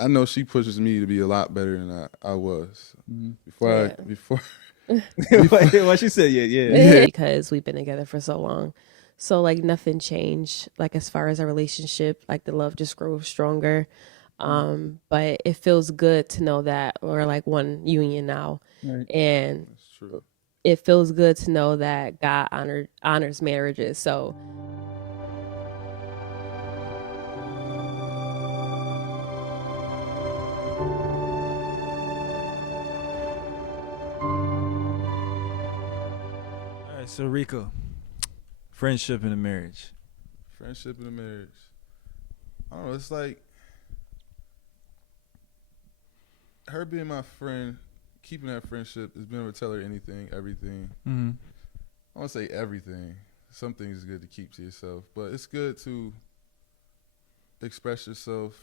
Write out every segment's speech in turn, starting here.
I know she pushes me to be a lot better than I was before. What she said? Yeah. Because we've been together for so long. So like nothing changed. Like as far as our relationship, like the love just grows stronger. But it feels good to know that we're like one union now, Right. and That's true. it feels good to know that God honors marriages. So All right. So Rico, friendship in a marriage. Friendship in a marriage. I don't know. It's like her being my friend, keeping that friendship is being able to tell her anything, everything. Mm-hmm. I won't say everything. Some things is good to keep to yourself, but it's good to express yourself.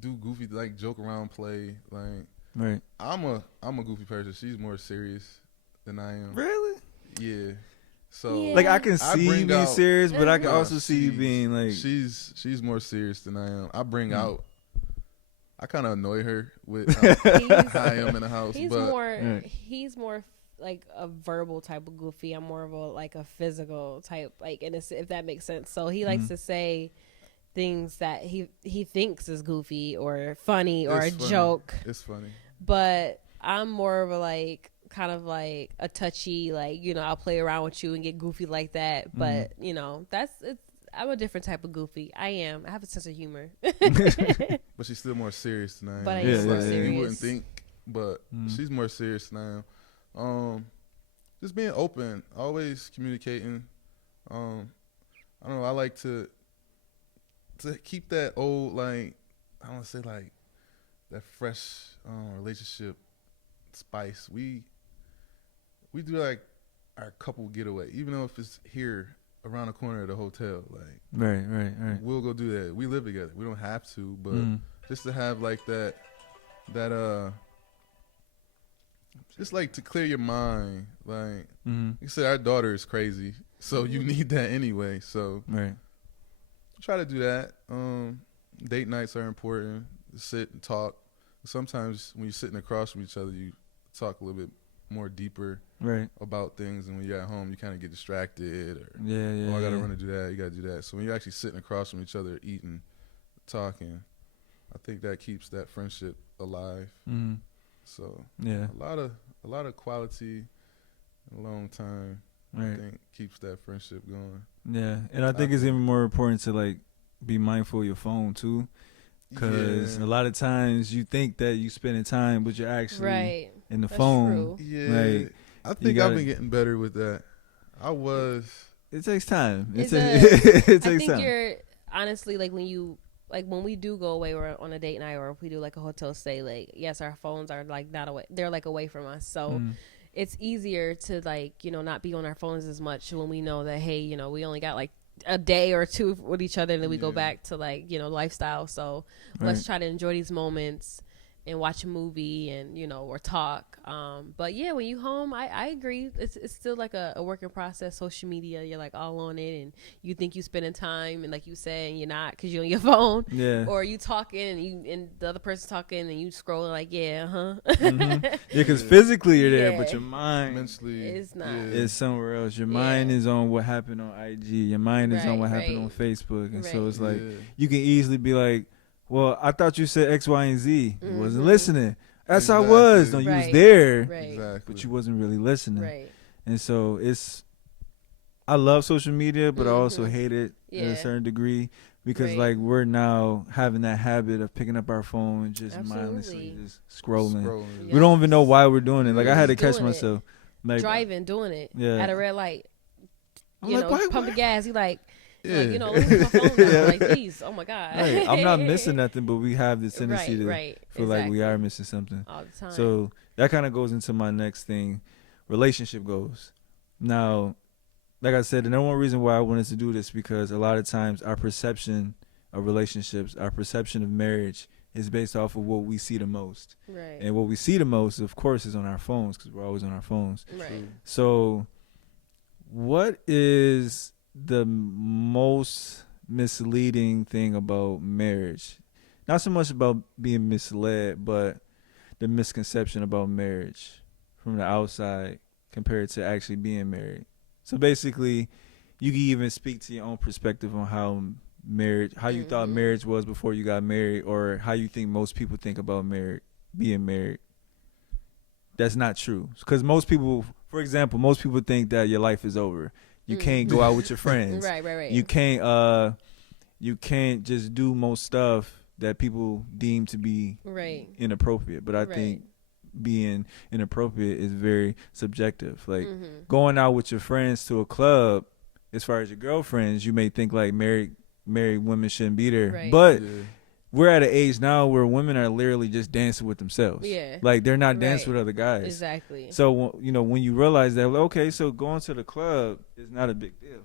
Do goofy, like joke around, play. Like Right. I'm a goofy person. She's more serious than I am. Really? Yeah. So Yeah. Like I can I see you bring being out- serious, but I can Nah, also see you being like. she's more serious than I am. I bring Mm. out. I kind of annoy her with he's, how I am in the house, he's but more Right. he's more like a verbal type of goofy. I'm more of a like a physical type, like if that makes sense. So he likes to say things that he thinks is goofy or funny or it's a funny. joke, It's funny. but I'm more of a like kind of like a touchy, like, you know, I'll play around with you and get goofy like that, but you know, I'm a different type of goofy. I have a sense of humor. But she's still more serious than I am. But I am It's more like, serious. you wouldn't think, but she's more serious than I am. Just being open, always communicating. I don't know. I like to keep that old, like, I don't want to say like that fresh relationship spice. We do like our couple getaway, even though if it's here around the corner at the hotel. Like Right. we'll go do that. We live together. We don't have to, but just to have like that just like to clear your mind. Like you said, our daughter is crazy, so you need that anyway. So Right. try to do that. Date nights are important. Sit and talk. Sometimes when you're sitting across from each other, you talk a little bit more deeper Right. about things, and when you're at home, you kind of get distracted. Or Yeah. oh, I gotta run to do that. You gotta do that. So when you're actually sitting across from each other, eating, talking, I think that keeps that friendship alive. So Yeah. a lot of quality, a long time. Right. I think keeps that friendship going. Yeah, and I think it's even more important to like be mindful of your phone too, because a lot of times you think that you spending time, but you're actually Right. in the That's phone. true. Yeah, Like, I think gotta- I've been getting better with that. I was. It takes time. It it I takes think time. you're honestly like when we do go away or on a date night or if we do like a hotel stay, like yes, our phones are like not away, they're like away from us. So it's easier to like, you know, not be on our phones as much when we know that, hey, you know, we only got like a day or two with each other and then we go back to like, you know, lifestyle. So let's try to enjoy these moments and watch a movie and, you know, or talk. But yeah, when you home, I agree. It's still like a working process. Social media, you're like all on it and you think you spending time and like you said, and you're not because you're on your phone. Yeah. Or you talking and the other person's talking and you scrolling like, yeah, Yeah, because physically you're there, but Yeah. your mind Mentally, It's not. is somewhere else. Your mind is on what happened on IG. Your mind is on what happened on Right. Facebook, and so Right. it's like Yeah. you can easily be like, "Well, I thought you said X, Y, and Z. You wasn't Mhm. listening." Yes, I Exactly. was. No, you was Right. there, Right. Exactly. but you wasn't really listening. Right. And so it's. I love social media, but I also Mhm. hate it at Yeah. a certain degree because Right. like we're now having that habit of picking up our phone and just mindlessly Absolutely. just scrolling. Scrolling. Yeah. We don't even know why we're doing it. Like I had to Just catch doing it. myself. Like Driving, doing it Yeah. at a red light. I'm You like, know, why- pump the gas. You like, Yeah. you know, look at my phone now. Yeah. Like, geez, oh my god. Right. I'm not missing nothing, but we have this tendency to right. feel like we are exactly. missing something. All the time. So that kind of goes into my next thing, relationship goals. Now, like I said, the number one reason why I wanted to do this because a lot of times our perception of relationships, our perception of marriage is based off of what we see the most. right. And what we see the most, of course, is on our phones because we're always on our phones. Right. So what is the most misleading thing about marriage. Not so much about being misled, but the misconception about marriage from the outside compared to actually being married. So basically, you can even speak to your own perspective on how you thought marriage was before you got married, or how you think most people think about being married. That's not true. Because most people, for example, most people think that your life is over. You can't go out with your friends. Right. You can't just do most stuff that people deem to be inappropriate. But I think being inappropriate is very subjective. Like going out with your friends to a club, as far as your girlfriends, you may think like married women shouldn't be there. But we're at an age now where women are literally just dancing with themselves. Yeah. Like they're not dancing with other guys. Exactly. So, when you realize that, okay, so going to the club is not a big deal.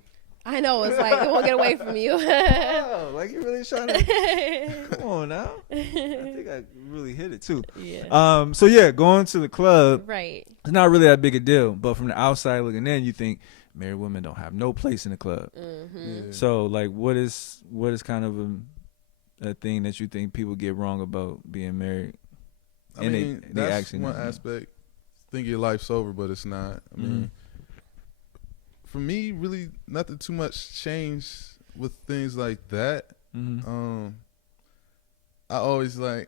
I know. It's like, it won't get away from you. Oh, like you really trying to, come on now. I think I really hit it too. Yeah. So yeah, going to the club, it's not really that big a deal. But from the outside looking in, you think married women don't have no place in the club. Yeah. So like, what is kind of a thing that you think people get wrong about being married? I mean, that's one aspect. Think your life's over, but it's not. I mean, for me, really, nothing too much changed with things like that. I always I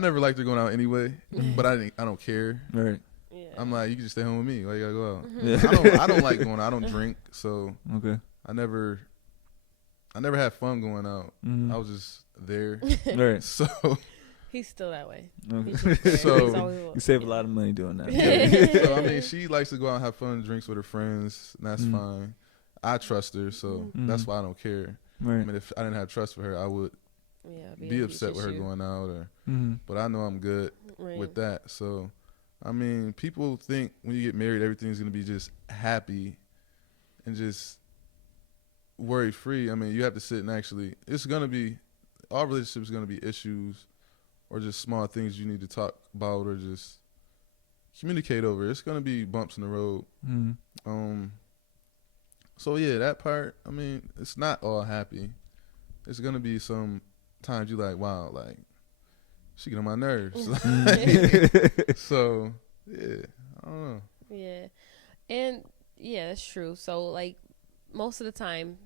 never liked her going out anyway, but I don't care. Right. Yeah. I'm like, you can just stay home with me. Why you gotta go out? Yeah. I don't like going out. I don't drink, so I never had fun going out. I was just there. Right. So he's still that way. Okay. So you save a lot of money doing that. So I mean, she likes to go out and have fun, drinks with her friends, and that's fine. I trust her, so that's why I don't care. Right. I mean, if I didn't have trust for her, I would be upset with her going out. But I know I'm good with that. So I mean, people think when you get married, everything's gonna be just happy and just worry free. I mean, you have to sit and actually, all relationships gonna be issues or just small things you need to talk about or just communicate over. It's gonna be bumps in the road. So yeah, that part, I mean, it's not all happy. It's gonna be some times you like, wow, like she get on my nerves. So yeah, I don't know. Yeah. And yeah, that's true. So like most of the time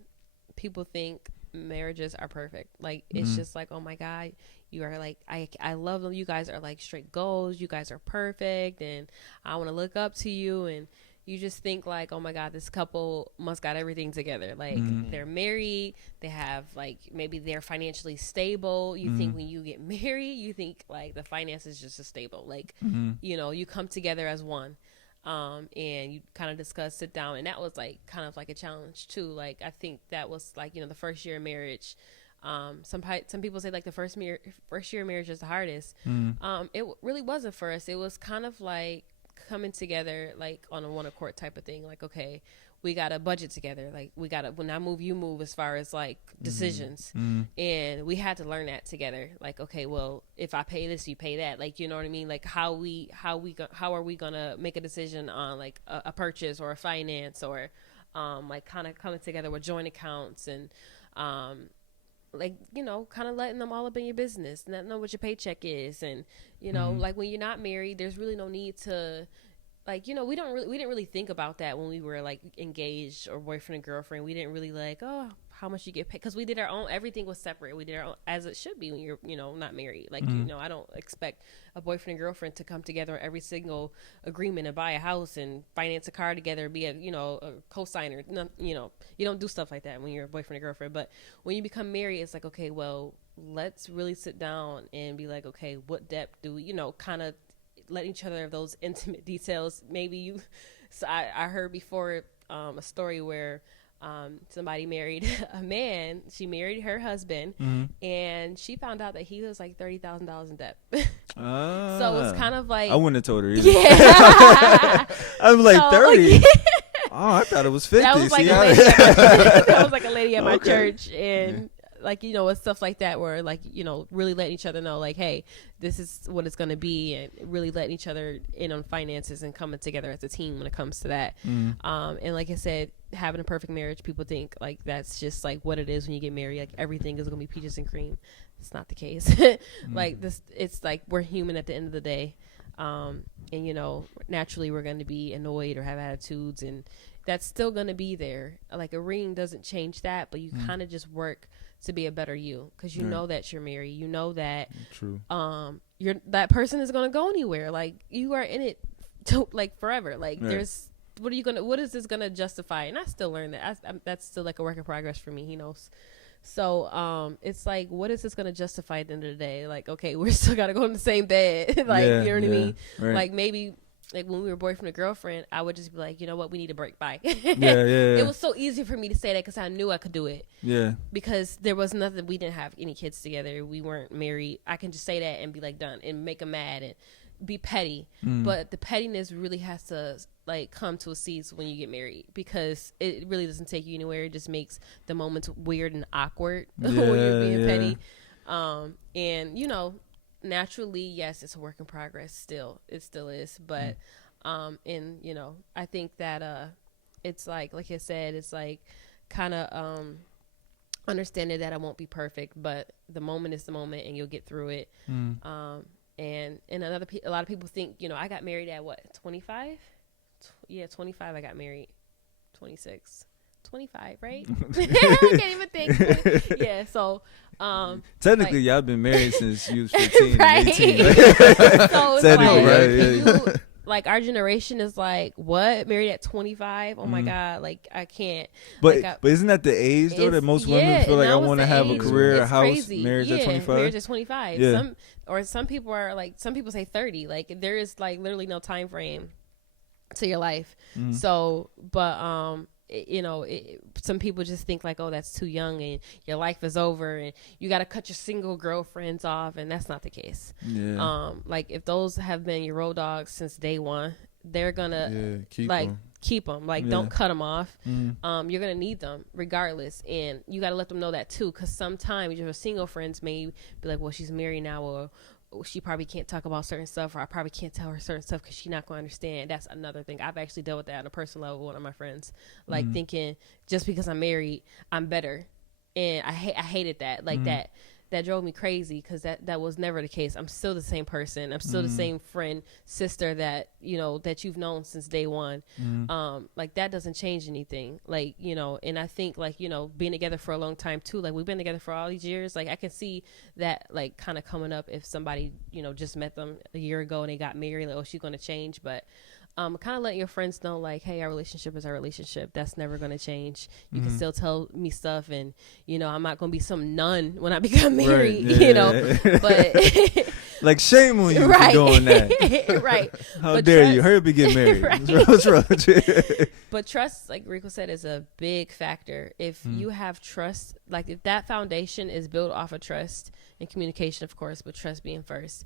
people think marriages are perfect. Like it's just like, oh my God, you are like, I love them. You guys are like straight goals. You guys are perfect. And I want to look up to you. And you just think like, oh my God, this couple must got everything together. Like they're married. They have like, maybe they're financially stable. You think when you get married, you think like the finances just as stable. Like, you come together as one. And you kind of discuss, sit down, and that was like kind of like a challenge too. Like I think that was like the first year of marriage. Some people say like the first year of marriage is the hardest. It really wasn't for us. It was kind of like coming together like on a one accord type of thing. Like, okay, we got a budget together. Like we got to, when I move, you move, as far as like decisions. And we had to learn that together. Like, okay, well, if I pay this, you pay that. Like, you know what I mean? Like how are we going to make a decision on like a purchase or a finance or, like kind of coming together with joint accounts and, like, kind of letting them all up in your business, not know what your paycheck is. And, like when you're not married, there's really no need to, like, we didn't really think about that when we were like engaged or boyfriend and girlfriend. We didn't really like, oh, how much you get paid, because we did our own, everything was separate. We did our own, as it should be when you're, not married. Like, I don't expect a boyfriend and girlfriend to come together on every single agreement and buy a house and finance a car together, be a co-signer. No, you don't do stuff like that when you're a boyfriend and girlfriend. But when you become married, it's like, okay, well, let's really sit down and be like, okay, what depth do we, kind of let each other have those intimate details. Maybe I heard before a story where somebody married a man. She married her husband, and she found out that he was like $30,000 in debt. So it's kind of like, I wouldn't have told her either. Yeah. I'm like, so, 30. Oh, I thought it was 50. That was like, that was like a lady at my church, and like, you know, it's stuff like that where, like, you know, really letting each other know, like, hey, this is what it's going to be, and really letting each other in on finances and coming together as a team when it comes to that. And like I said, having a perfect marriage, people think like that's just like what it is when you get married, like everything is going to be peaches and cream. It's not the case. Like this, it's like we're human at the end of the day. And you know, naturally we're going to be annoyed or have attitudes, and that's still going to be there. Like a ring doesn't change that, but you kind of just work to be a better you, because you know that you're married. You know that you're that person is going to go anywhere. Like you are in it to, like forever. Like there's what is this going to justify? And I still learn that. That's still like a work in progress for me. He knows. So it's like, what is this going to justify at the end of the day? Like, okay, we're still got to go in the same bed. Like, you know what I mean? Right. Like maybe like when we were boyfriend and girlfriend, I would just be like, you know what, we need a break. Bye. It was so easy for me to say that because I knew I could do it. Yeah. Because there was nothing, we didn't have any kids together. We weren't married. I can just say that and be like done and make them mad and be petty. But the pettiness really has to like come to a cease when you get married, because it really doesn't take you anywhere. It just makes the moments weird and awkward when you're being petty. And you know, naturally, yes, it's a work in progress still. It still is. But and you know, I think that it's like I said, it's like kind of understanding that I won't be perfect, but the moment is the moment and you'll get through it. And a lot of people think, you know, I got married at what, 25? 25 I got married. 26. 25, right? I can't even think. Yeah, so technically, like, y'all been married since you was 15 right? and 18. Right? So it's like, like our generation is like, what? Married at 25? Oh my God, like I can't. But like, but isn't that the age though that most women feel like I want to have a career, a house, crazy. Marriage at 25? Marriage at 25. Yeah. Some people are like, some people say 30. Like there is like literally no time frame to your life. So, but you know, some people just think like, oh, that's too young and your life is over and you got to cut your single girlfriends off, and that's not the case. Like if those have been your road dogs since day one, they're gonna keep them. Like don't cut them off. You're gonna need them regardless, and you got to let them know that too, because sometimes your single friends may be like, well, she's married now, or she probably can't talk about certain stuff, or I probably can't tell her certain stuff because she's not going to understand. That's another thing. I've actually dealt with that on a personal level with one of my friends, like thinking just because I'm married, I'm better. And I hated that. Like that drove me crazy, because that was never the case. I'm still the same person. I'm still the same friend, sister that, you know, that you've known since day one. Like that doesn't change anything. Like, you know, and I think like, you know, being together for a long time too, like we've been together for all these years. Like I can see that like kind of coming up if somebody, you know, just met them a year ago and they got married, like, oh, she's going to change. But kind of letting your friends know, like, hey, our relationship is our relationship. That's never going to change. You can still tell me stuff, and, you know, I'm not going to be some nun when I become married, you know, but like, shame on you for doing that. Right. How but dare you? Hurry up and get married. What's wrong with you? But trust, like Rico said, is a big factor. If you have trust, like if that foundation is built off of trust and communication, of course, but trust being first,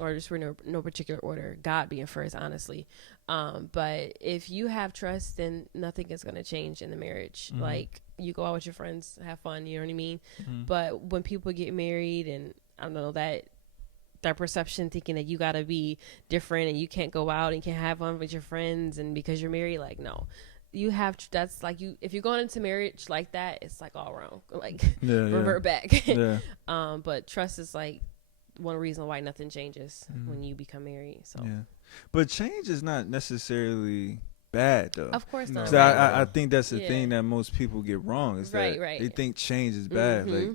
or just for no particular order, God being first, honestly. But if you have trust, then nothing is going to change in the marriage. Like you go out with your friends, have fun, you know what I mean? But when people get married, and I don't know, that perception thinking that you got to be different and you can't go out and can't have fun with your friends and because you're married, like, no. You have, that's like, you, if you're going into marriage like that, it's like all wrong. Like revert back. But trust is like one reason why nothing changes when you become married. So but change is not necessarily bad though. Of course not. So I think that's the thing that most people get wrong, is that they think change is bad. Like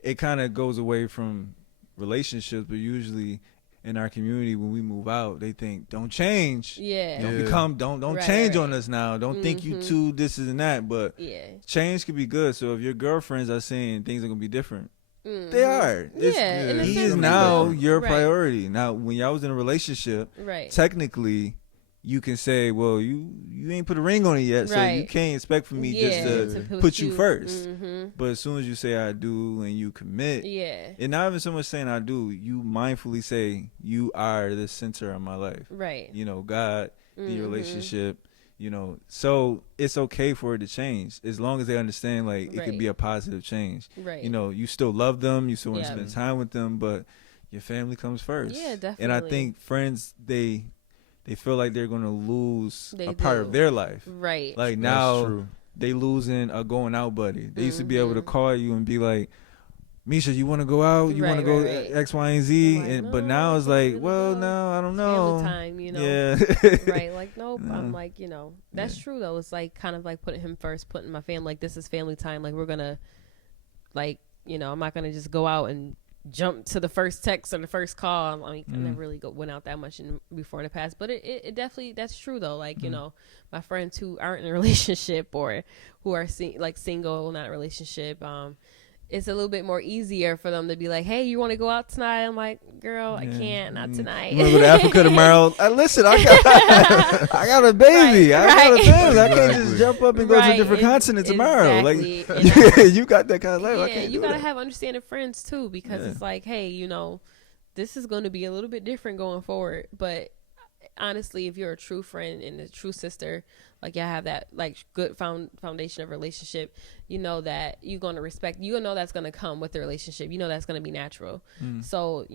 it kind of goes away from relationships, but usually in our community, when we move out, they think, don't change. Don't change on us now. Don't think you too this and that. But change can be good. So if your girlfriends are saying things are gonna be different, they are. He is now your priority. Now, when y'all was in a relationship, technically, you can say, well, you ain't put a ring on it yet, so you can't expect for me just to put you first. But as soon as you say I do and you commit, and not even so much saying I do, you mindfully say you are the center of my life. Right. You know, God, the relationship, So it's okay for it to change as long as they understand like it can be a positive change. Right. You still love them, you still want to spend time with them, but your family comes first. Yeah, definitely. And I think friends, they feel like they're going to lose a part of their life. Right. Like now they losing a going out buddy. They used to be able to call you and be like, Misha, you want to go out? You want to go X, Y, and Z? Like, no, but now it's like, well, no, I don't know. Family time, Yeah. Right. Like, nope. I'm like, that's true though. It's like kind of like putting him first, putting my family, like this is family time. Like we're going to like, I'm not going to just go out and jump to the first text or the first call. I mean, I never really went out that much before in the past, but it definitely, that's true though. Like, my friends who aren't in a relationship or who are single, not in a relationship, it's a little bit more easier for them to be like, hey, you want to go out tonight? I'm like, girl, I can't, not tonight. I'm going to go to Africa tomorrow. Listen, I got a baby. I got a family. I can't just jump up and go to a different continent tomorrow. Exactly. Like, you got that kind of life. Yeah, I can't you got to that. have understanding friends too, because it's like, hey, this is going to be a little bit different going forward. But honestly, if you're a true friend and a true sister, like y'all have that like good foundation of relationship, that you're going to respect, that's going to come with the relationship, that's going to be natural. So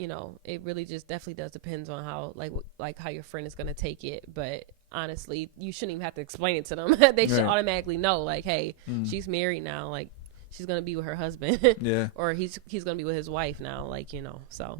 it really just definitely does depends on how like how your friend is going to take it. But honestly, you shouldn't even have to explain it to them. They should automatically know, like, hey, she's married now, like she's going to be with her husband. Or he's going to be with his wife now, like, so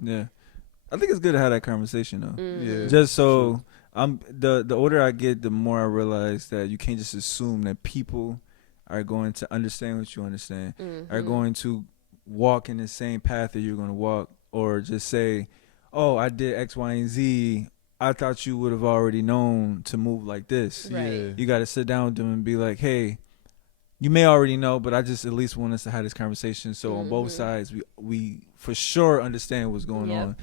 I think it's good to have that conversation though. Yeah, just so the older I get, the more I realize that you can't just assume that people are going to understand what you understand, are going to walk in the same path that you're going to walk, or just say, oh, I did X, Y, and Z. I thought you would have already known to move like this. Right. Yeah. You got to sit down with them and be like, hey, you may already know, but I just at least want us to have this conversation. So on both sides, we for sure understand what's going on.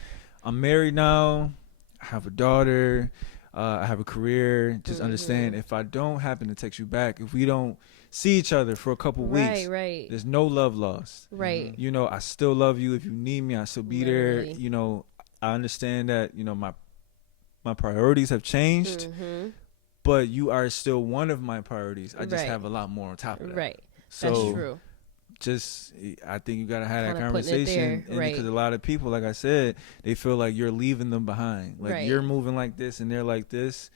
I'm married now. I have a daughter. I have a career. Just understand, if I don't happen to text you back, if we don't see each other for a couple weeks, there's no love lost. Right. I still love you. If you need me, I still be there. I understand that, my priorities have changed, but you are still one of my priorities. I just have a lot more on top of that. Right. So that's true. I think you gotta have Kinda that conversation, because a lot of people, like I said, they feel like you're leaving them behind. Like you're moving like this and they're like this,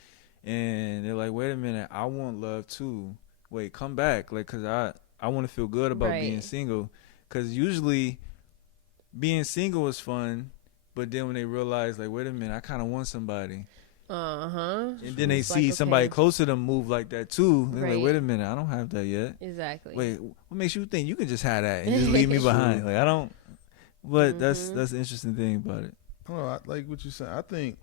and they're like, wait a minute, I want love too. Wait, come back, like, cause I want to feel good about being single, cause usually being single is fun, but then when they realize, like, wait a minute, I kind of want somebody. And then they see somebody close to them move like that too. They're like, wait a minute, I don't have that yet. Exactly. Wait, what makes you think you can just have that and just leave me behind? Like, I don't. But that's the interesting thing about it. I don't know, I like what you said. I think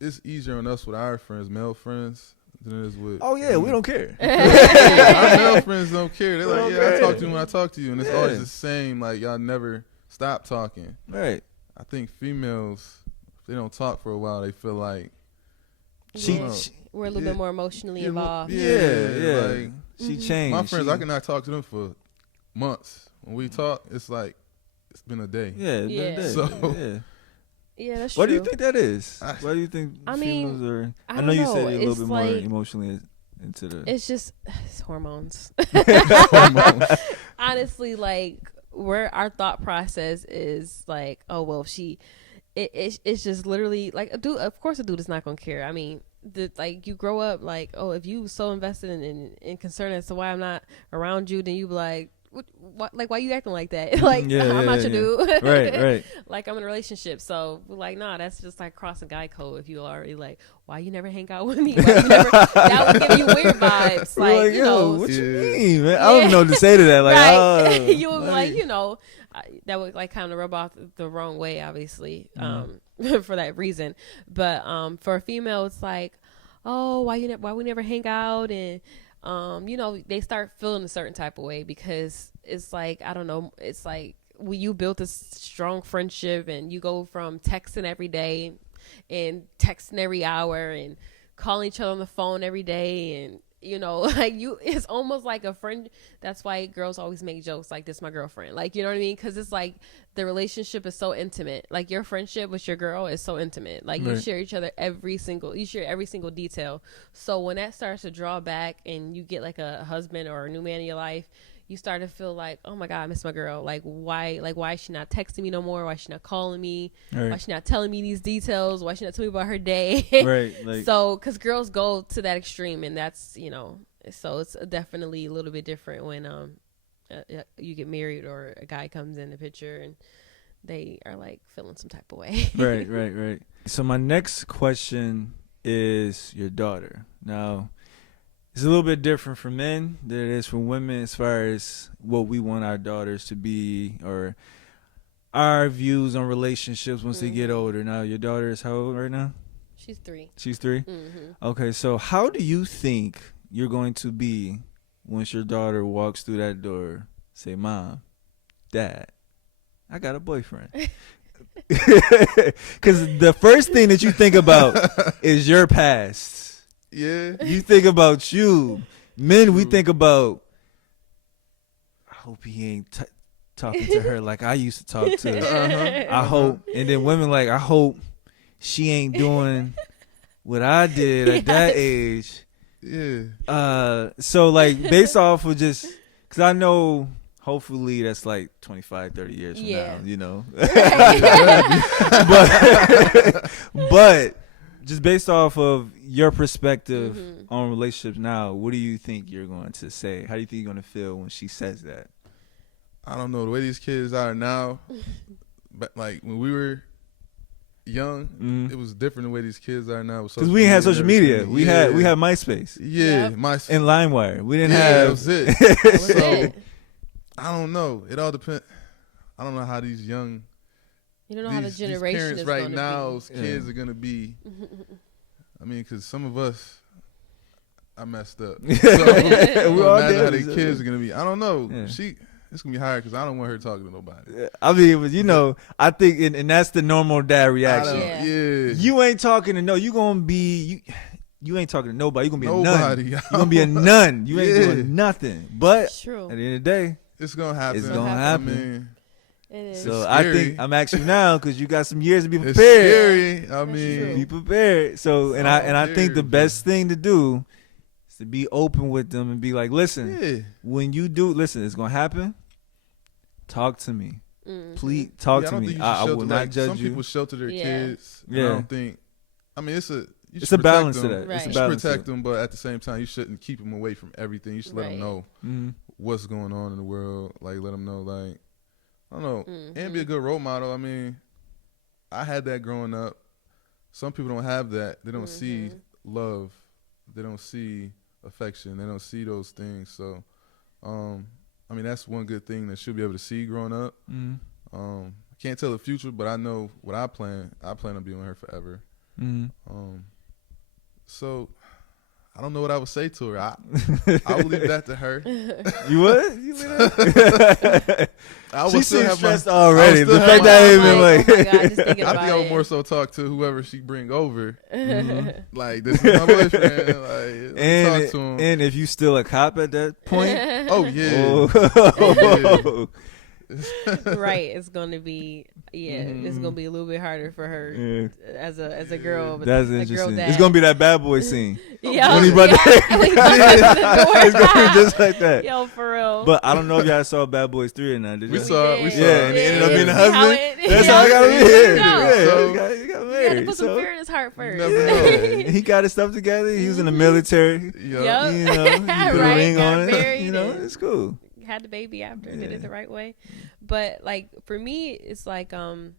it's easier on us with our friends, male friends, than it is with. Oh yeah, we don't care. Our male friends don't care. They're like, I talk to you when I talk to you, and it's always the same. Like, y'all never stop talking. Right. I think females, if they don't talk for a while, they feel like. We're a little bit more emotionally involved. Yeah. Like, she changed. My friends, I cannot talk to them for months. When we talk, it's like it's been a day. Yeah, it's been a day. So, yeah, that's Why true. do you think that is? Why do you think females are? I know you said you're a little bit more emotionally into the. It's just hormones. Honestly, like where our thought process is like, oh well, if she. It's just literally like a dude. Of course, a dude is not gonna care. I mean, like you grow up like, oh, if you so invested in concern as to why I'm not around you, then you be like, what, like why you acting like that? Like I'm not your dude. Right. Like I'm in a relationship, so like nah, that's just like crossing guy code. If you already like, why you never hang out with me? Why you never, that would give you weird vibes. Like you know, what you mean, man? I don't know what to say to that. Like, right. You would be like, that would like kind of rub off the wrong way, obviously, for that reason. But for a female, it's like, oh, why we never hang out, and they start feeling a certain type of way because it's like, I don't know, it's like when you built a strong friendship and you go from texting every day and texting every hour and calling each other on the phone every day, and you know, like it's almost like a friend. That's why girls always make jokes like, this my girlfriend. Like, you know what I mean? Because it's like the relationship is so intimate. Like your friendship with your girl is so intimate. Like you share each other you share every single detail. So when that starts to draw back and you get like a husband or a new man in your life, you start to feel like, oh my God, I miss my girl. Like why is she not texting me no more? Why is she not calling me? Why is she not telling me these details? Why is she not telling me about her day? Like, so, because girls go to that extreme, and that's, you know, so it's definitely a little bit different when you get married or a guy comes in the picture and they are like feeling some type of way. right. So my next question is your daughter. Now, it's a little bit different for men than it is for women as far as what we want our daughters to be or our views on relationships once they get older. Now, your daughter is how old right now? She's 3. She's 3? Okay, so how do you think you're going to be once your daughter walks through that door, say, Mom, Dad, I got a boyfriend? Because the first thing that you think about is your past. Yeah. You think about you. Men, we think about, I hope he ain't talking to her like I used to talk to her. I hope. And then women like, I hope she ain't doing what I did at that age. Yeah. So like based off of just, because I know hopefully that's like 25, 30 years from now, you know. but just based off of your perspective on relationships now, what do you think you're going to say? How do you think you're going to feel when she says that? I don't know. The way these kids are now, but like when we were young, it was different the way these kids are now. Because we didn't have social media. We had MySpace. Yeah, MySpace. And LimeWire. We didn't have. That was it. That was it. I don't know. It all depends. I don't know how these young. You don't know how the generation parents is right gonna now's be. kids are gonna be. I mean, because some of us, I messed up. So we all imagine how did. the kids are gonna be. I don't know. Yeah. It's gonna be hard because I don't want her talking to nobody. I mean, it was, you know, I think, and that's the normal dad reaction. Yeah. You ain't talking to you gonna be you ain't talking to nobody. You gonna be a nun. You Yo. gonna be a nun. You ain't doing nothing. But True. at the end of the day, It's gonna happen. it's gonna happen. I mean, It is. So It's I scary. think I'm asking you now because you got some years to be it's prepared. scary. I That's mean, true. Be prepared. So and I think the best thing to do is to be open with them and be like, listen, when you do, listen, it's gonna happen. Talk to me. Please talk to me. I will not judge some you. people shelter their kids. Yeah. I don't think. I mean, it's a a balance to that. Right. It's a You should balance to protect it. them, but at the same time, you shouldn't keep them away from everything. You should let them know what's going on in the world. Like, let them know, like, I don't know, and be a good role model. I mean, I had that growing up. Some people don't have that. They don't see love. They don't see affection. They don't see those things. So, I mean, that's one good thing that she'll be able to see growing up. I can't tell the future, but I know what I plan. I plan on being with her forever. So I don't know what I would say to her. I would leave that to her. You would? You leave that? I would She still seems have stressed my, already. I would The still fact have that I my- even like, oh my God, just thinking I think about I would it. more so talk to whoever she bring over. Like, this is my boyfriend. Like, talk to him. and if you still a cop at that point, Oh yeah. oh. Right, it's gonna be it's gonna be a little bit harder for her as a girl. But That's a girl interesting. dad. It's gonna be that bad boy scene. Yeah, When he brought when he brought that to the door. It's gonna be just like that. Yo, for real. But I don't know if y'all saw Bad Boys 3 or not. Did We y'all? saw it. We did. saw Yeah, it. and he ended up Yeah. being the See how husband. it- That's yeah. how I got Yeah. here. No. Yeah, So- he got You gotta married. put some So fear in his heart first. never know. he got his stuff together. He was in the military. Yup. Yup. You know, he put a Right, ring got on it. married You know, and- it's cool. Had the baby after, did Yeah. it the right way. But like for me, it's like I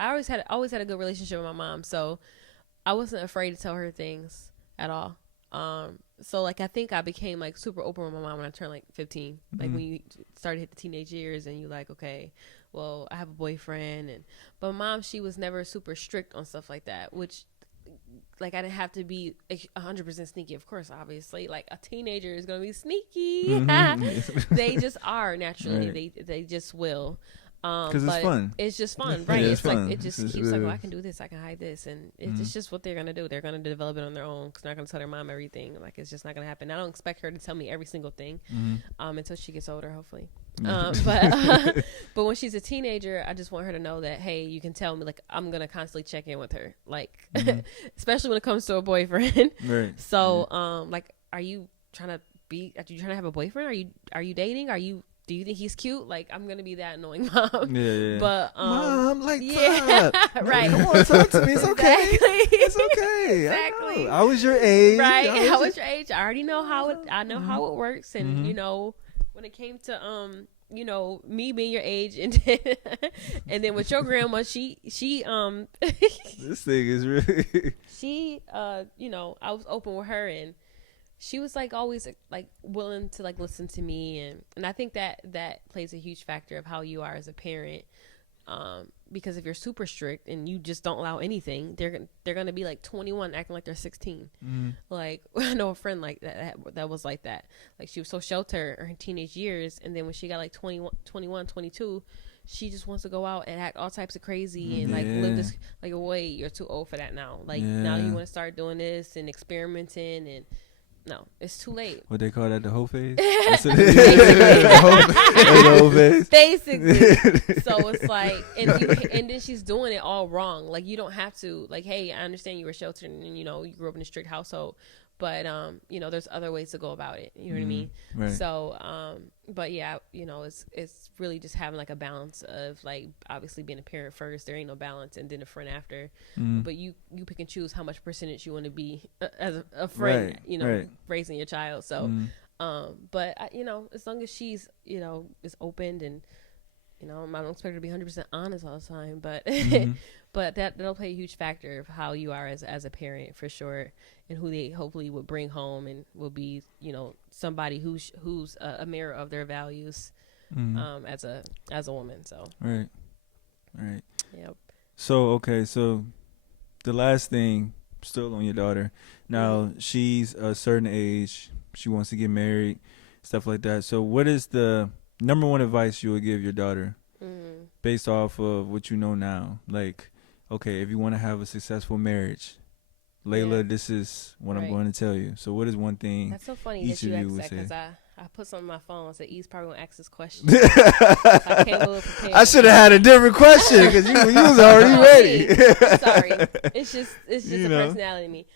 always had a good relationship with my mom, so I wasn't afraid to tell her things at all. So like I think I became like super open with my mom when I turned like 15. Like when you started to hit the teenage years and you like, okay, well I have a boyfriend, but mom, she was never super strict on stuff like that, which like I didn't have to be 100% sneaky. Of course, obviously, like a teenager is gonna be sneaky. They just are naturally. Right. They just will. Because it's fun. It's just fun, right? Yeah, it's like fun. it just keeps like, oh, I can do this, I can hide this, and it's just what they're gonna do. They're gonna develop it on their own. Because they're not gonna tell their mom everything. Like it's just not gonna happen. I don't expect her to tell me every single thing, until she gets older, hopefully. But when she's a teenager, I just want her to know that, hey, you can tell me, like, I'm gonna constantly check in with her, like, especially when it comes to a boyfriend. Right. So, like, are you trying to have a boyfriend? Are you dating? Do you think he's cute? Like, I'm gonna be that annoying mom. Yeah. But Mom, like, yeah, right. Come on, talk to me. It's okay. Exactly. It's okay. Exactly. I was your age. Right. I was your age. I already know how it. I know how it works. And you know, when it came to you know, me being your age, and then with your grandma, she This thing is really. she you know, I was open with her, and she was like always like willing to like listen to me, and I think that plays a huge factor of how you are as a parent, because if you're super strict and you just don't allow anything, they're gonna be like 21 acting like they're 16. Like, I know a friend like that was like that. Like, she was so sheltered in her teenage years, and then when she got like 21, 22, she just wants to go out and act all types of crazy and like live this, like, wait, you're too old for that now. Like, now you want to start doing this and experimenting, and no, it's too late. What they call that, the whole phase? Basically. So it's like, and then she's doing it all wrong. Like, you don't have to, like, hey, I understand you were sheltered and, you know, you grew up in a strict household, but you know, there's other ways to go about it. You know what I mean? Right. So but yeah, you know, it's really just having like a balance of, like, obviously being a parent first, there ain't no balance, and then a friend after. But you pick and choose how much percentage you want to be as a friend, right, you know, right. raising your child. So but you know, as long as she's, you know, is open, and, you know, I don't expect her to be 100% honest all the time, but but that'll play a huge factor of how you are as a parent, for sure, and who they hopefully would bring home, and will be, you know, somebody who's a mirror of their values, as a woman. So right. yep. So okay, so the last thing, still on your daughter. Now she's a certain age, she wants to get married, stuff like that. So what is the number one advice you would give your daughter, based off of what you know now? Like, okay, if you want to have a successful marriage, Layla, this is what I'm going to tell you. So what is one thing? That's so funny each that you of you asked would that, say? because I put something on my phone, so E's probably gonna ask this question. I came a little prepared. I should have had a different question, because you was already ready. I'm sorry, it's just a personality in me.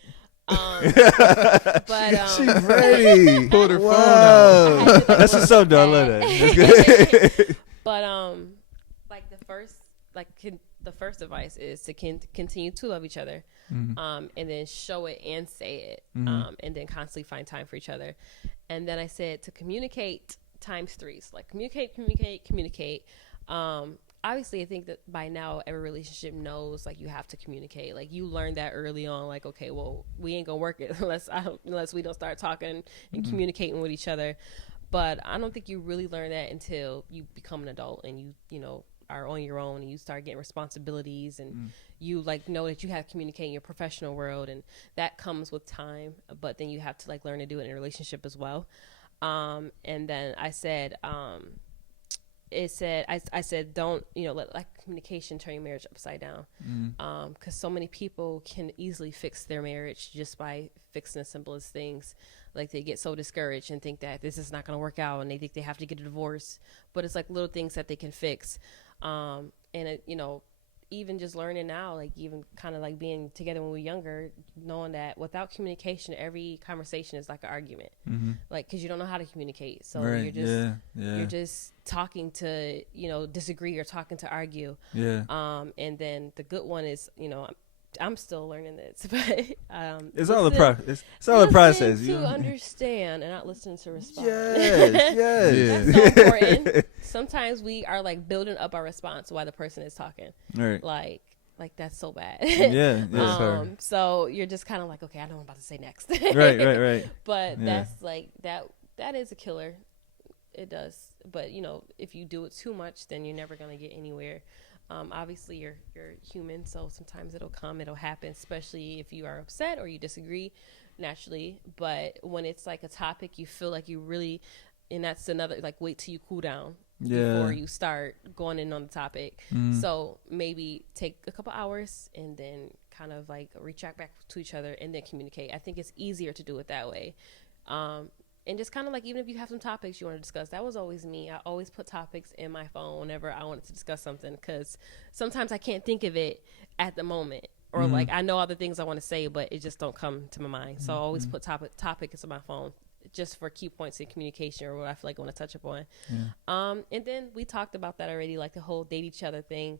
But she's ready. Pulled her phone out. That's what's up, though. I love that. That's good. But like the first advice is to continue to love each other, and then show it and say it, and then constantly find time for each other. And then I said to communicate times 3. So, like, communicate. Obviously, I think that by now every relationship knows, like, you have to communicate. Like, you learn that early on. Like, okay, well, we ain't gonna work it unless we don't start talking and communicating with each other. But I don't think you really learn that until you become an adult and you know, are on your own, and you start getting responsibilities, and you, like, know that you have to communicate in your professional world, and that comes with time. But then you have to, like, learn to do it in a relationship as well. And then I said, I said, don't, you know, let, like, communication turn your marriage upside down. Because so many people can easily fix their marriage just by fixing the simplest things. Like, they get so discouraged and think that this is not going to work out, and they think they have to get a divorce. But it's like little things that they can fix. And it, you know, even just learning now, like, even kind of like being together when we were younger, knowing that without communication, every conversation is like an argument, like, because you don't know how to communicate. So you're just you're just talking to, you know, disagree, or talking to argue. And then the good one is, you know, I'm still learning this, but it's all a process. It's all a process. To understand and not listening to respond. Yes. That's so important. Sometimes we are, like, building up our response while the person is talking. Right. Like that's so bad. So you're just kind of like, okay, I know what I'm about to say next. Right. But that's like that is a killer. It does. But, you know, if you do it too much, then you're never gonna get anywhere. Obviously you're human, so sometimes it'll happen, especially if you are upset or you disagree naturally. But when it's like a topic you feel like you really, and that's another, like, wait till you cool down. before you start going in on the topic. Mm-hmm. So maybe take a couple hours and then kind of like reach out back to each other and then communicate. I think it's easier to do it that way. And just kind of like, even if you have some topics you want to discuss, that was always me. I always put topics in my phone whenever I wanted to discuss something, because sometimes I can't think of it at the moment, or like I know all the things I want to say, but it just don't come to my mind. So I always put topics in my phone just for key points in communication or what I feel like I want to touch upon. And then we talked about that already, like the whole date each other thing.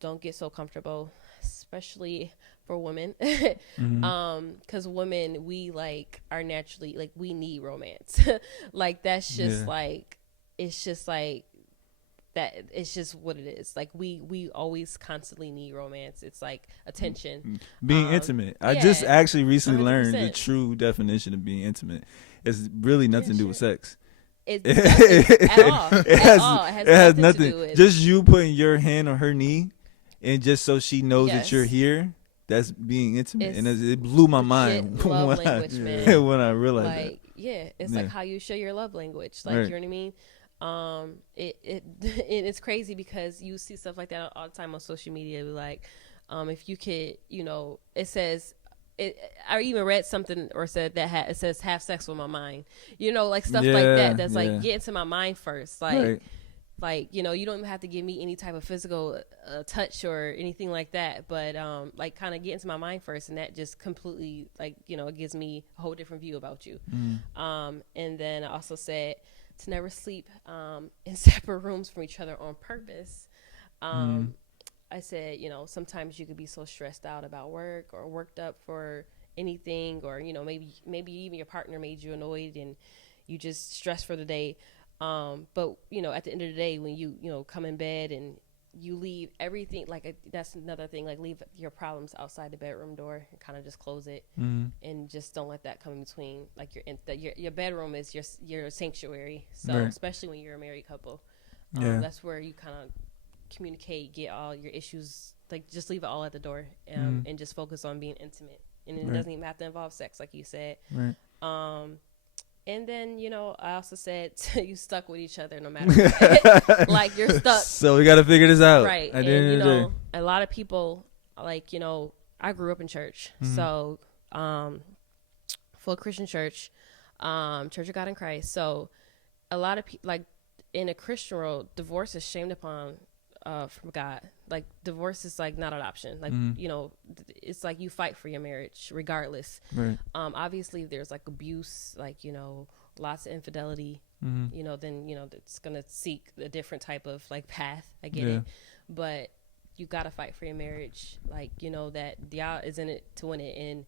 Don't get so comfortable, especially for women, because women, we like are naturally like, we need romance. Like that's just like, it's just like that. It's just what it is. Like we always constantly need romance. It's like attention, being intimate. I just actually recently 100%. learned the true definition of being intimate. It's really nothing to do with sex. It doesn't at all. It has nothing to do with just you putting your hand on her knee, and just so she knows that you're here. That's being intimate, and it blew my mind love language, man. when I realized like, that. It's like how you show your love language. Like, you know what I mean? It's crazy because you see stuff like that all the time on social media. Like, if you could, it says. I even read something or said that it says have sex with my mind, like stuff like that. That's like, get into my mind first. Like, you don't even have to give me any type of physical touch or anything like that. But like kind of get into my mind first. And that just completely like, it gives me a whole different view about you. And then I also said to never sleep in separate rooms from each other on purpose. I said, sometimes you could be so stressed out about work or worked up for anything, or, maybe even your partner made you annoyed and you just stressed for the day. But, at the end of the day, when you come in bed and you leave everything, like that's another thing, like leave your problems outside the bedroom door and kind of just close it and just don't let that come in between. Like your bedroom is your sanctuary. So especially when you're a married couple, that's where you kind of communicate, get all your issues, like just leave it all at the door, and just focus on being intimate. And it doesn't even have to involve sex, like you said. And then, I also said you stuck with each other no matter what. Like you're stuck. So we got to figure this out. Right. And, a lot of people, like, I grew up in church. So, full Christian church, Church of God in Christ. So a lot of people, like in a Christian world, divorce is shamed upon from God. Like divorce is like not an option. Like it's like you fight for your marriage regardless. Obviously if there's like abuse, like lots of infidelity, then it's gonna seek a different type of like path. I get it, but you gotta fight for your marriage. Like that y'all is in it to win it. And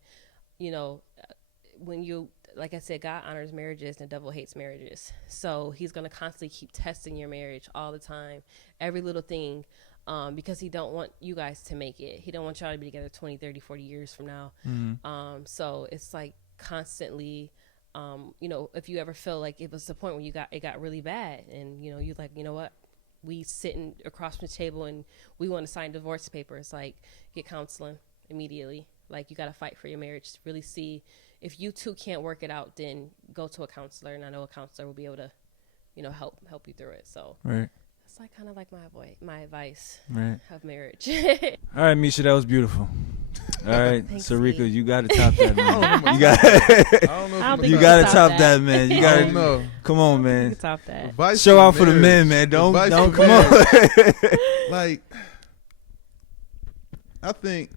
when you, like I said, God honors marriages and the devil hates marriages. So he's going to constantly keep testing your marriage all the time, every little thing, because he don't want you guys to make it. He don't want y'all to be together 20, 30, 40 years from now. So it's like constantly, if you ever feel like it was the point where it got really bad and, you're like, what? We sitting across from the table and we want to sign divorce papers, like get counseling immediately. Like you got to fight for your marriage to really see if you two can't work it out, then go to a counselor. And I know a counselor will be able to, help you through it. So it's like kind of like my advice of marriage. All right, Misha, that was beautiful. All right, Thanks, Sarika, Steve. you got to top that, man. You got to top that, man. You got to know. Come on, man. You can top that. Advice Show out for the marriage. men, man. Don't Advice come for on. Like, I think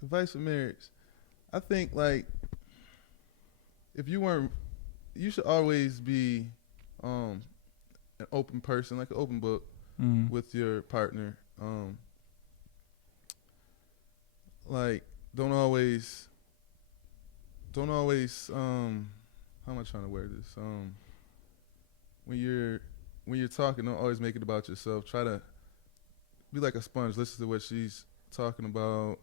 advice for marriage. I think like if you should always be an open person, like an open book with your partner. Like don't always how am I trying to word this? When you're talking, don't always make it about yourself. Try to be like a sponge. Listen to what she's talking about.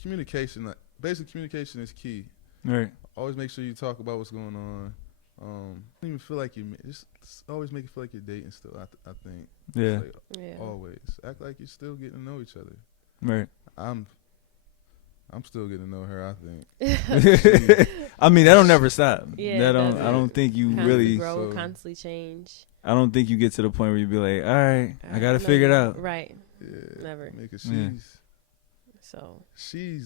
Communication, like basic communication is key. Right. Always make sure you talk about what's going on. Don't even feel like just always make it feel like you're dating still. I think. Like, always act like you're still getting to know each other. Right. I'm I'm still getting to know her, I think. I mean, that don't never stop. Yeah, I don't think you really grow, constantly change. I don't think you get to the point where you be like, all right, I got to figure it out. Right. Yeah. Never. Because she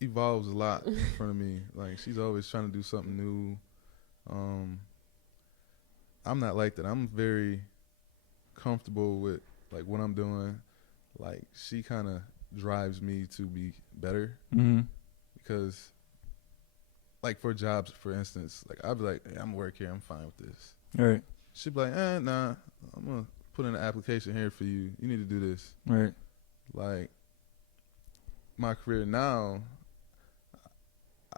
evolves a lot in front of me. Like, she's always trying to do something new. I'm not like that. I'm very comfortable with like what I'm doing. Like, she kind of drives me to be better because, like, for jobs, for instance, like I'll be like, hey, I'm work here, I'm fine with this. Right. She'd be like, nah, I'm gonna put in an application here for you. You need to do this. Right. Like, my career now,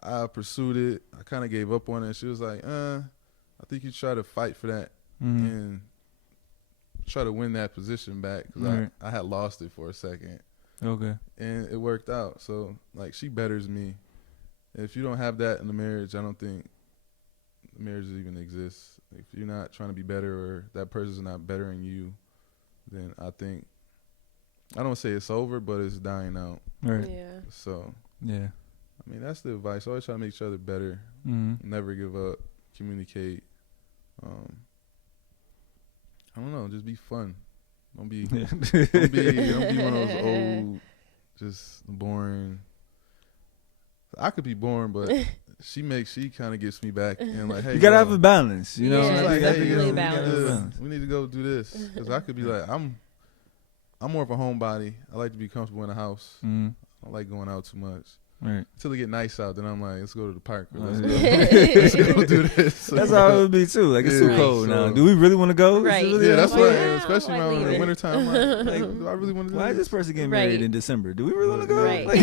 I pursued it. I kind of gave up on it. She was like, I think you try to fight for that and try to win that position back because I had lost it for a second. Okay. And it worked out. So, like, she betters me. If you don't have that in the marriage, I don't think the marriage even exists. If you're not trying to be better or that person's not bettering you, then I think, I don't say it's over, but it's dying out. Right. Yeah. So, yeah. I mean, that's the advice. Always try to make each other better. Never give up. Communicate. I don't know. Just be fun. Don't be one of those old, just boring. I could be boring, but she kind of gets me back and like, hey, you gotta have a balance, you know. Yeah, like, hey, we need to go do this because I could be like, I'm more of a homebody. I like to be comfortable in the house. I don't like going out too much. Right. Until it get nice out, then I'm like, let's go to the park. Or let's go do this. So, that's how it would be too. Like, it's too cold now. Do we really want to go? Right. Really that's why. why, especially around the wintertime. Like, do I really want to do why this? is this person getting married in December? Do we really want to go? Right. Like,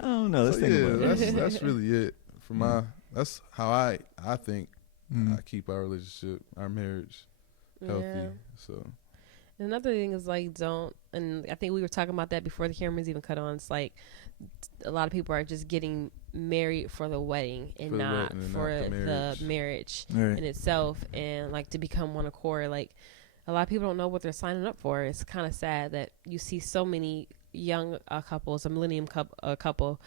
I don't know. Let's think about it. That's really it. For that's how I think I keep our relationship, our marriage healthy. Yeah. So. Another thing is like and I think we were talking about that before the cameras even cut on. It's like a lot of people are just getting married for the wedding and not for the marriage in itself, and like to become one accord. Like, a lot of people don't know what they're signing up for. It's kind of sad that you see so many young couples, a millennium couple,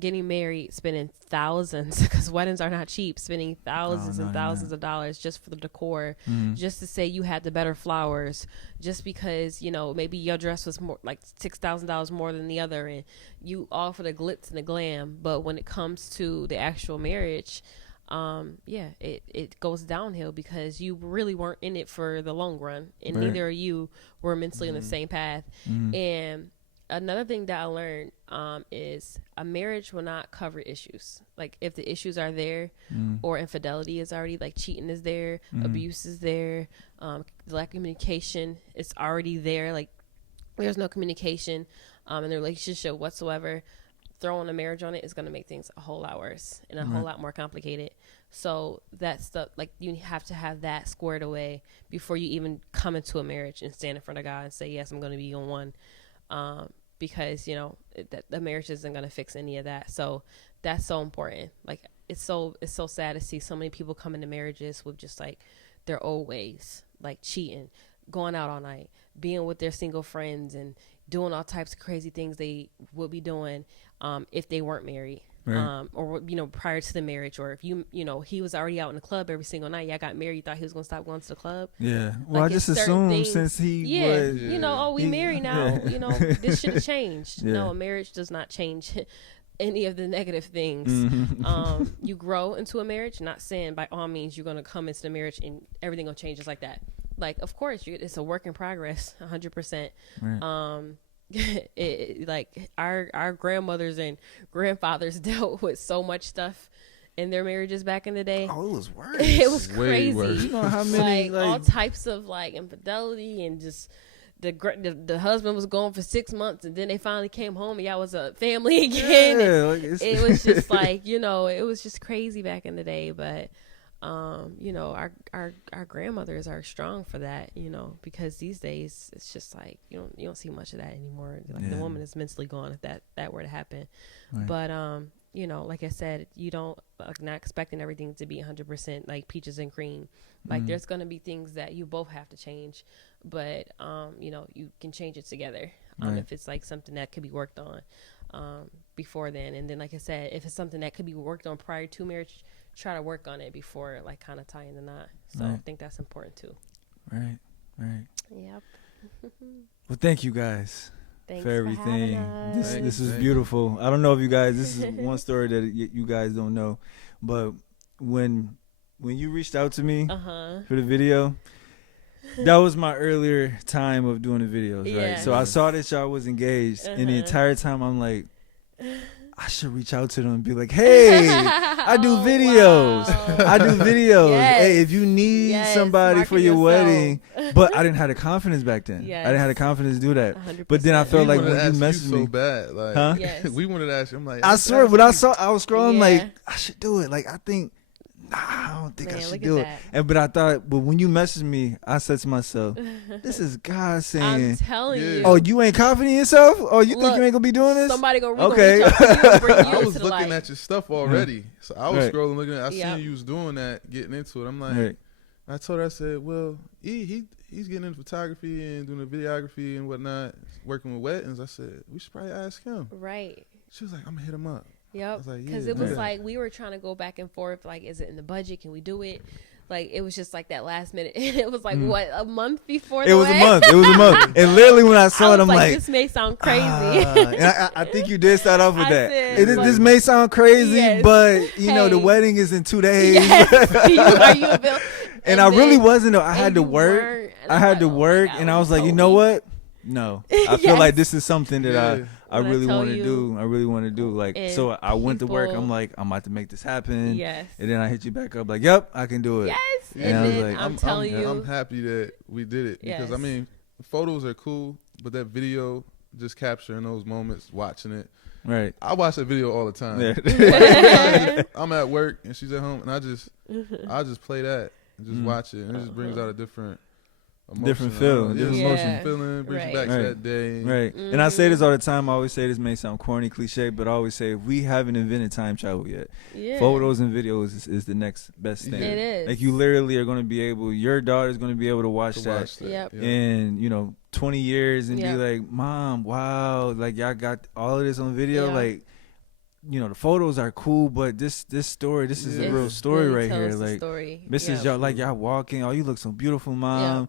getting married, spending thousands, because weddings are not cheap, spending thousands and thousands of dollars just for the decor, just to say you had the better flowers, just because, you know, maybe your dress was more like $6,000 more than the other, and you all for the glitz and the glam. But when it comes to the actual marriage, it goes downhill because you really weren't in it for the long run, and neither of you were mentally on the same path. And another thing that I learned is a marriage will not cover issues. Like, if the issues are there, or infidelity is already, like, cheating is there, abuse is there, lack of communication is already there. Like, there's no communication in the relationship whatsoever. Throwing a marriage on it is going to make things a whole lot worse and a whole lot more complicated. So that's like, you have to have that squared away before you even come into a marriage and stand in front of God and say, yes, I'm going to be on one. Because, you know, that the marriage isn't going to fix any of that. So that's so important. Like, it's so sad to see so many people come into marriages with just like their old ways, like cheating, going out all night, being with their single friends, and doing all types of crazy things they would be doing if they weren't married. Or, you know, prior to the marriage, or if you know, he was already out in the club every single night. Y'all got married, you thought he was going to stop going to the club. Yeah. Well, like, I just assumed since he was, you know, we married now, you know, this should have changed. No, a marriage does not change any of the negative things. You grow into a marriage, not saying by all means you're going to come into the marriage and everything going to change just like that. Like, of course, it's a work in progress, 100%. Like, our grandmothers and grandfathers dealt with so much stuff in their marriages back in the day. Oh, it was worse. It was crazy. Way worse. You know how many like all types of like infidelity, and just the husband was gone for 6 months, and then they finally came home and y'all was a family again. Yeah, like it was just like, you know, it was just crazy back in the day. But you know, our grandmothers are strong for that, you know, because these days it's just like you don't see much of that anymore. Like, the woman is mentally gone if that were to happen. But you know, like I said, you don't, like, not expecting everything to be 100% like peaches and cream. Like, there's going to be things that you both have to change, but you know, you can change it together. Right. if it's like something that could be worked on before then. And then, like I said, if it's something that could be worked on prior to marriage, try to work on it before like kind of tying the knot. So I think that's important too. Right. Yep. Well, thank you guys. Thanks for everything. us. This is beautiful. I don't know if you guys. This is one story that you guys don't know, but when you reached out to me for the video, that was my earlier time of doing the videos, right? So I saw that y'all was engaged, and the entire time I'm like, I should reach out to them and be like, hey, I do videos. Wow. I do videos. Yes. Hey, if you need somebody market for your yourself. wedding. But I didn't have the confidence back then. Yes. I didn't have the confidence to do that. 100%. But then I felt We like wanted when to you ask messaged you me. so bad, like, Huh? Yes. we wanted to ask you. I'm like, I swear, when I was scrolling, Yeah. like, I should do it. Like, I think, nah, I don't think I Man, should look do at it. But when you messaged me, I said to myself, this is God I'm saying, telling Yeah. you. oh, you ain't confident in yourself? Oh, you think Look, you ain't gonna be doing this? Somebody gonna Okay. reach out to you and bring you I was into the looking light. at your stuff already, so I was Right. scrolling, looking at. I Yep. seen you was doing that, getting into it. I'm like, Right. I told her, I said, well, he's getting into photography and doing the videography and whatnot, working with weddings. I said, we should probably ask him. Right. She was like, I'm gonna hit him up. I Yep. was like, Because yeah, it was yeah. like we were trying to go back and forth. Like, is it in the budget? Can we do it? Like, it was just like that last minute. It was like what, a month before? It was a month. It was a month. And literally when I saw I it, was I'm like, this may sound crazy. and I think you did start off with I that. said, This may sound crazy, Yes. but you know the Hey. wedding is in 2 days. Yes. Are you available? And I really wasn't. Though. I had and to you work. weren't, and I I'm had like, to oh my work, God, and I when was you like, you told know me. what? No, I feel Yes. like this is something that Yeah. I When I really tell want to you, do. I really want to do. Like, and so I went to work. people- I'm like, I'm about to make this happen. Yes. And then I hit you back up, like, yep, I can do it. Yes. Yeah. And I was then like, I'm telling you. I'm happy that we did it because I Yes. mean, photos are cool, but that video, just capturing those moments, watching it. Right. I watch that video all the time. Yeah. Sometimes I'm at work and she's at home, and I just play that and just watch it, and it just brings out a different emotion. Different feel, different emotion. feeling, brings Right. you back Right. to that day. Right. And I say this all the time. I always say this may sound corny, cliche, but I always say if we haven't invented time travel yet, Yeah. photos and videos is the next best thing. It is. Like you literally are going to be able, your daughter's going to be able to watch To that watch that. Yep. Yeah. in 20 years and Yep. be like, Mom, wow, like y'all got all of this on video. Yeah. Like, the photos are cool, but this story, this is Yeah. the real story really right here. tells the Like, story. this is Yep. y'all walking. Oh, you look so beautiful, Mom.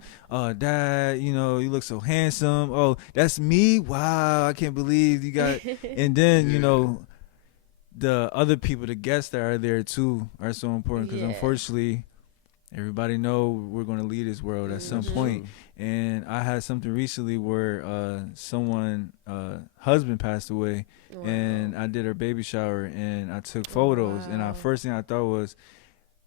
Dad, you look so handsome. Oh, that's me. Wow, I can't believe you got. And then Yeah. the other people, the guests that are there too, are so important because Yeah. unfortunately, everybody know we're going to leave this world at some That's point. true. And I had something recently where someone husband passed away, Wow. and I did her baby shower, and I took photos. And Wow. first thing I thought was,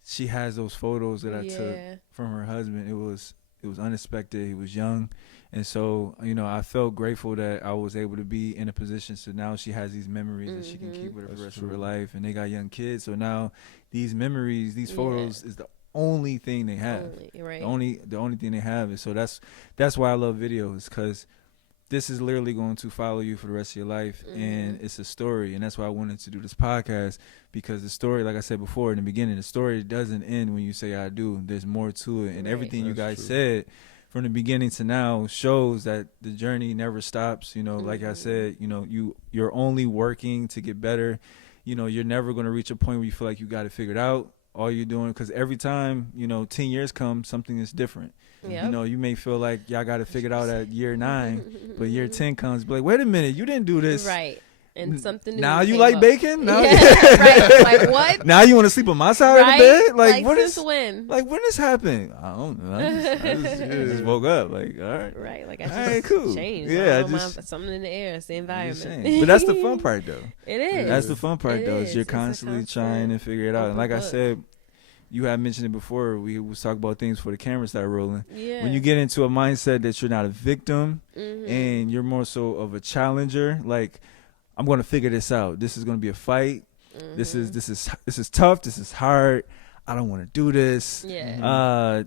she has those photos that I took Yeah. from her husband. It was unexpected. He was young, and so I felt grateful that I was able to be in a position. So now she has these memories that she can keep with her for the That's rest of her true. life, and they got young kids. So now these memories, these Yeah. photos, is the only thing they have. Only, right. The only thing they have is so that's why I love videos, because this is literally going to follow you for the rest of your life, and it's a story, and that's why I wanted to do this podcast, because the story, like I said before in the beginning, the story doesn't end when you say I do. There's more to it, and Right. everything you That's guys true. said from the beginning to now shows that the journey never stops. Like I said, you're only working to get better. You're never going to reach a point where you feel like you got it figured out. All you're doing, because every time 10 years come, something is different. Yep. You may feel like y'all got it figured out at year 9, but year 10 comes, be like, wait a minute, you didn't do this. Right. And something new Now you came like up. bacon? Now, Yeah, right. Like what? now you want to sleep on my side Right? of the bed? Like, what since is? when? Like, when this happened? I don't know. I just woke up. Like, all right. Right. Like I All just right, cool. changed. Yeah, I I don't know, just- something in the air. It's the Just environment. saying. But that's the fun part, though. It is. That's the fun part, though. Is is. you're It's a constantly constant trying to figure it out. And like I open book. said, you had mentioned it before. We was talking about things before the camera started rolling. Yeah. When you get into a mindset that you're not a victim Mhm. and you're more so of a challenger, like, I'm going to figure this out. This is going to be a fight. This is tough. This is hard. I don't want to do this. Yeah.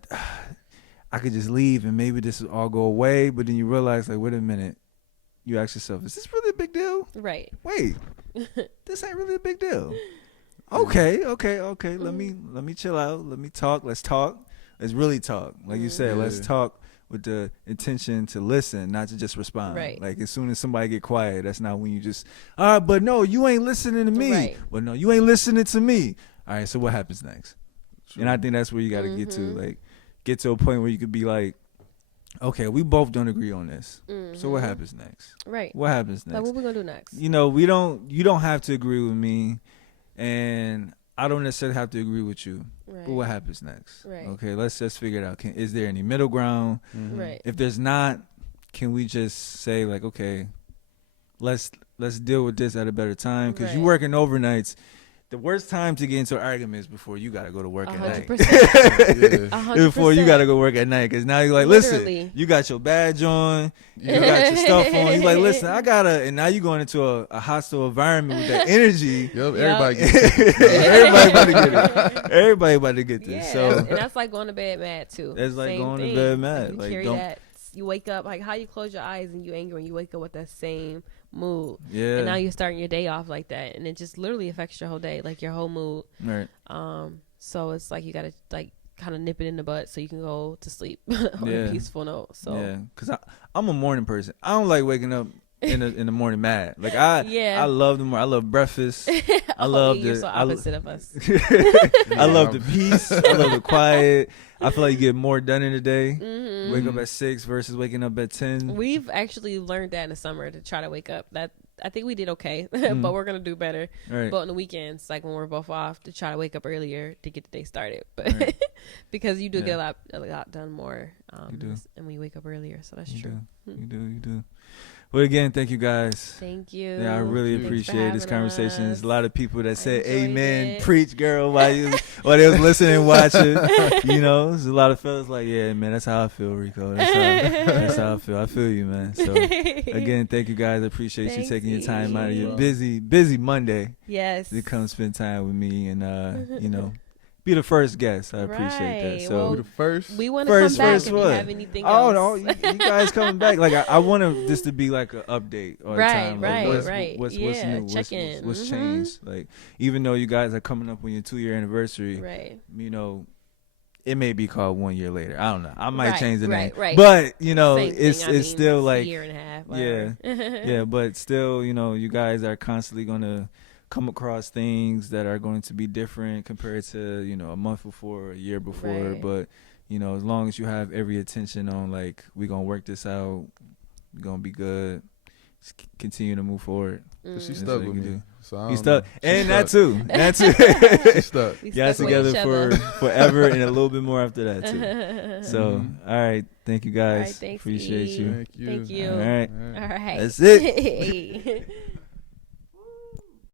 I could just leave and maybe this will all go away. But then you realize, like, wait a minute. You ask yourself, is this really a big deal? Right. Wait, this ain't really a big deal. Okay. Let me chill out. Let me talk. Let's talk. Let's really talk. Like you said, let's Yeah. talk with the intention to listen, not to just respond. Right. Like as soon as somebody get quiet, that's not when you just, all right, but no, you ain't listening to me. Right. But no, you ain't listening to me. All right, so what happens next? True. And I think that's where you got to get to, like, get to a point where you could be like, okay, we both don't agree on this. So what happens next? Right. What happens next? Like, what we gonna do next? You know, you don't have to agree with me, and I don't necessarily have to agree with you. Right. But what happens next? Right. Okay, let's just figure it out. Is there any middle ground? Right. If there's not, can we just say like, okay, let's deal with this at a better time? Because you Right. working overnights. The worst time to get into an argument is before you got to go to work at night. 100%. 100%. Before you got to go work at night. Because now you're like, Literally. listen, you got your badge on, you got your stuff on. You're like, listen, I got to, and now you're going into a hostile environment with that energy. Yup, Yep. everybody gets it. Everybody about to get it. Everybody about to get this. Yeah, So and that's like going to bed mad too. That's like Same going to thing. bed mad. You Like, carry don't- that. You wake up like how you close your eyes and you angry and you wake up with that same mood. yeah. And now you're starting your day off like that, and it just literally affects your whole day, like your whole mood. Right. So it's like you gotta like kind of nip it in the butt so you can go to sleep on Yeah. a peaceful note. So Yeah, because I'm a morning person. I don't like waking up in the morning mad. Like Yeah. I love the morning. I love breakfast. I love you're the so I, opposite of us. I love the peace. I love the quiet. I feel like you get more done in the day. Mm-hmm. Wake up at 6 versus waking up at 10. We've actually learned that in the summer to try to wake up. That I think we did okay, Mm. but we're gonna do better. Right. But on the weekends, like when we're both off, to try to wake up earlier to get the day started. But Right. because you do Yeah. get a lot done more, You do. and we wake up earlier, so that's You true. do. You do. But again, thank you guys. Thank you. Yeah, I really Thanks for appreciate this having conversation. There's us. a lot of people that said enjoyed amen, it. preach, girl, while they was listening and watching. You know, there's a lot of fellas like, yeah, man, that's how I feel, Rico. That's how I feel. I feel you, man. So again, thank you guys. I appreciate you Thanks, taking your time out of your E. busy Monday Yes. to come spend time with me and you know, be the first guest. I appreciate that. Right. So Well, We the first. We want to come First back if you what? have anything oh else. no, you guys coming back. Like I want this to be like an update all the Right, time. Like, right, what's, right. What's Yeah, new? check in. What's Mhm. changed? Like even though you guys are coming up on your 2-year anniversary, Right. you know, it may be called 1 year later. I don't know. I might Right, change the name. right. But you know, Same it's thing. I mean, still it's like a year and a half. yeah, whatever. yeah. But still, you know, you guys are constantly gonna come across things that are going to be different compared to, you know, a month before or a year before. Right. But, you know, as long as you have every attention on like, we're going to work this out, we're going to be good, just continue to move forward. But she That's stuck what with you me. do. So I You don't stuck. know. She And stuck. that too. That too. She stuck. We You guys stuck with together each for other. forever and a little bit more after that too. So, Mhm. all right. Thank you guys. All right, thanks, Appreciate E. you. Thank you. Thank you. All right. All right. That's it.